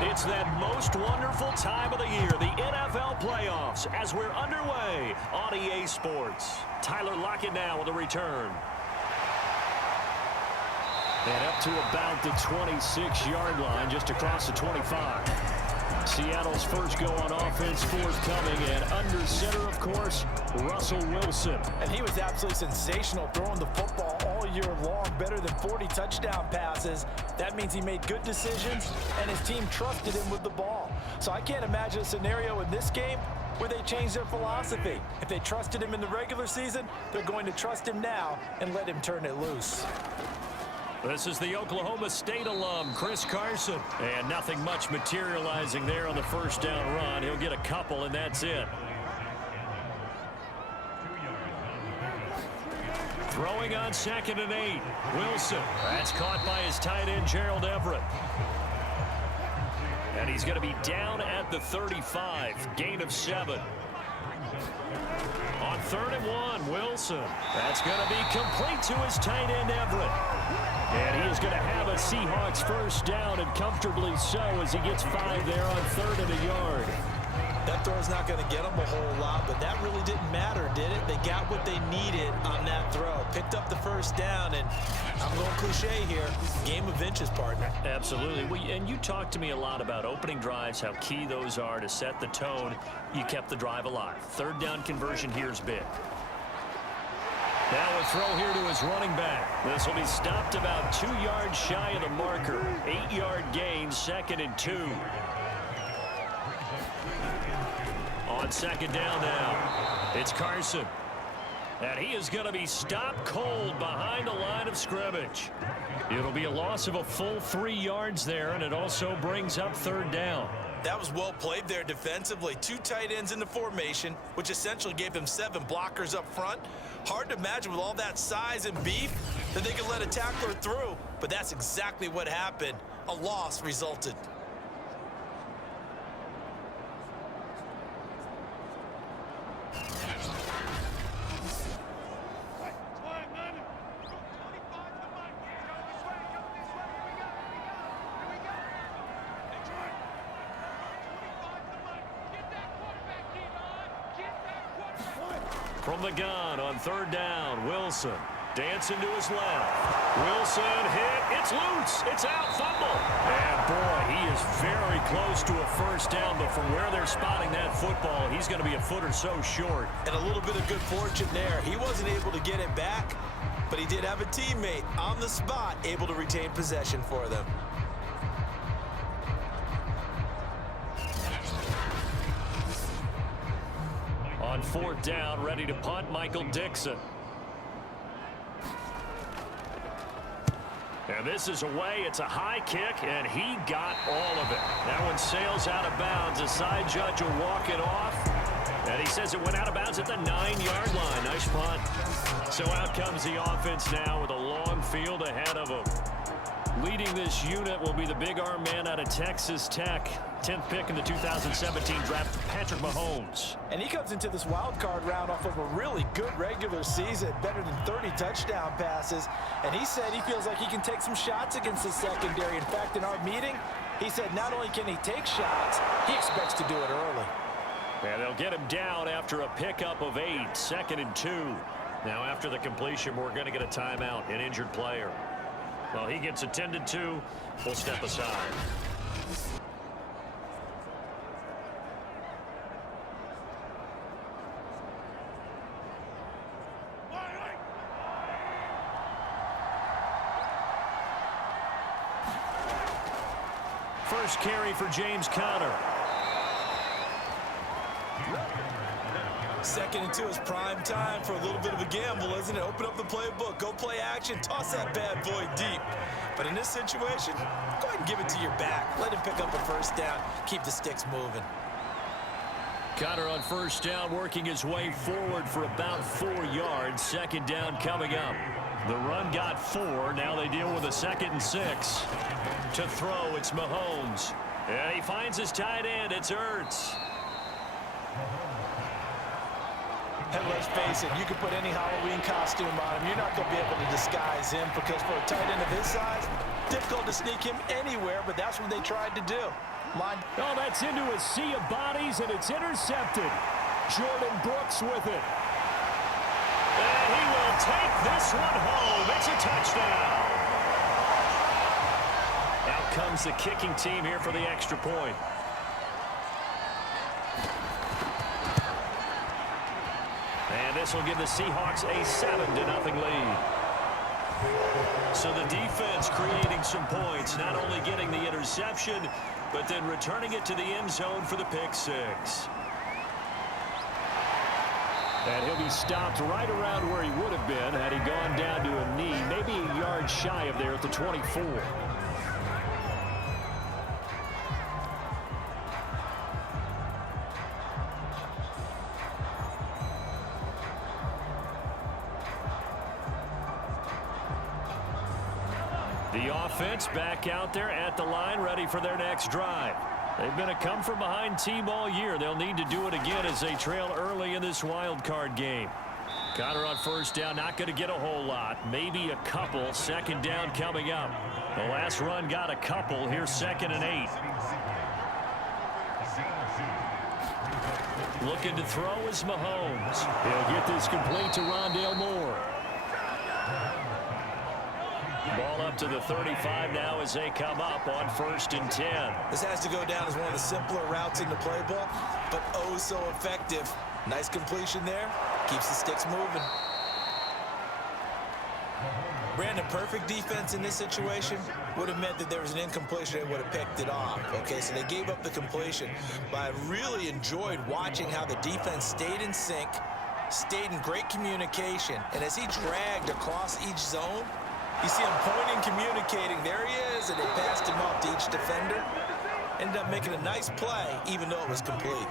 It's that most wonderful time of the year, the NFL playoffs, as we're underway on EA Sports. Tyler Lockett now with a return. And up to about the 26-yard line, just across the 25. Seattle's first go on offense forthcoming, and under center, of course, Russell Wilson. And he was absolutely sensational throwing the football all year long, better than 40 touchdown passes. That means he made good decisions, and his team trusted him with the ball. So I can't imagine a scenario in this game where they change their philosophy. If they trusted him in the regular season, they're going to trust him now and let him turn it loose. This is the Oklahoma State alum, Chris Carson. And nothing much materializing there on the first down run. He'll get a couple, and that's it. Throwing on 2nd and 8. Wilson. That's caught by his tight end, Gerald Everett. And he's going to be down at the 35. Gain of 7. On 3rd and 1, Wilson. That's going to be complete to his tight end, Everett. And he is going to have a Seahawks first down, and comfortably so, as he gets 5 there on 3rd and a yard. That throw's not going to get them a whole lot, but that really didn't matter, did it? They got what they needed on that throw. Picked up the first down, and I'm going cliche here, game of inches, partner. Absolutely. And you talked to me a lot about opening drives, how key those are to set the tone. You kept the drive alive. 3rd down conversion here is big. Now a throw here to his running back. This will be stopped about 2 yards shy of the marker. 8-yard gain, 2nd and 2. On 2nd down now, it's Carson. And he is going to be stopped cold behind the line of scrimmage. It'll be a loss of a full 3 yards there, and it also brings up 3rd down. That was well played there defensively. 2 tight ends in the formation, which essentially gave him 7 blockers up front. Hard to imagine with all that size and beef that they could let a tackler through, but that's exactly what happened. A loss resulted. From the gun on 3rd down, Wilson dancing to his left. Wilson hit. It's loose. It's out. Fumble. And boy, he is very close to a first down, but from where they're spotting that football, he's going to be a foot or so short. And a little bit of good fortune there. He wasn't able to get it back, but he did have a teammate on the spot able to retain possession for them. On 4th down, ready to punt, Michael Dixon. And this is away. It's a high kick, and he got all of it. That one sails out of bounds. The side judge will walk it off. And he says it went out of bounds at the 9-yard line. Nice punt. So out comes the offense now with a long field ahead of him. Leading this unit will be the big arm man out of Texas Tech. 10th pick in the 2017 draft, Patrick Mahomes. And he comes into this wild card round off of a really good regular season, better than 30 touchdown passes. And he said he feels like he can take some shots against the secondary. In fact, in our meeting, he said not only can he take shots, he expects to do it early. And they'll get him down after a pickup of 8, 2nd and 2. Now after the completion, we're going to get a timeout, an injured player. Well, he gets attended to. We'll step aside. First carry for James Conner. 2nd and 2 is prime time for a little bit of a gamble, isn't it? Open up the playbook, go play action, toss that bad boy deep. But in this situation, go ahead and give it to your back. Let him pick up a first down, keep the sticks moving. Conner on first down, working his way forward for about 4 yards. 2nd down coming up. The run got 4. Now they deal with a 2nd and 6. To throw, it's Mahomes. And he finds his tight end. It's Ertz. And let's face it, you can put any Halloween costume on him. You're not going to be able to disguise him because for a tight end of his size, difficult to sneak him anywhere, but that's what they tried to do. line. Oh, that's into a sea of bodies, and it's intercepted. Jordan Brooks with it. And he will take this one home. It's a touchdown. Out comes the kicking team here for the extra point. And this will give the Seahawks a 7-0 lead. So the defense creating some points, not only getting the interception, but then returning it to the end zone for the pick six. And he'll be stopped right around where he would have been had he gone down to a knee, maybe a yard shy of there at the 24. The offense back out there at the line, ready for their next drive. They've been a come-from-behind team all year. They'll need to do it again as they trail early in this wild card game. Connor on first down, not going to get a whole lot. Maybe a couple. Second down coming up. The last run got a couple. Here's 2nd and 8. Looking to throw is Mahomes. He'll get this complete to Rondale Moore. Ball up to the 35 now as they come up on 1st and 10. This has to go down as one of the simpler routes in the playbook, but oh so effective. Nice completion there. Keeps the sticks moving. Brandon, perfect defense in this situation would have meant that there was an incompletion and would have picked it off. Okay, so they gave up the completion. But I really enjoyed watching how the defense stayed in sync, stayed in great communication, and as he dragged across each zone, you see him pointing, communicating. There he is, and they passed him off to each defender. Ended up making a nice play, even though it was complete.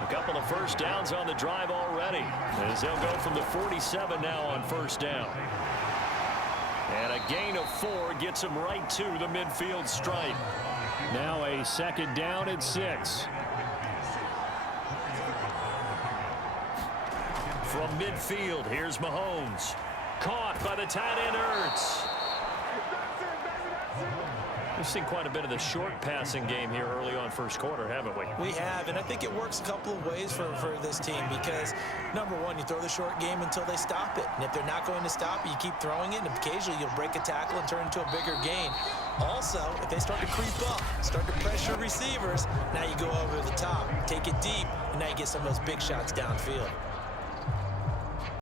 A couple of first downs on the drive already, as they'll go from the 47 now on 1st down. And a gain of 4 gets them right to the midfield stripe. Now a 2nd down and 6. From midfield, here's Mahomes. Caught by the tight end Ertz. We've seen quite a bit of the short passing game here early on first quarter, haven't we? We have, and I think it works a couple of ways for this team because, number one, you throw the short game until they stop it. And if they're not going to stop it, you keep throwing it, and occasionally you'll break a tackle and turn it into a bigger gain. Also, if they start to creep up, start to pressure receivers, now you go over the top, take it deep, and now you get some of those big shots downfield.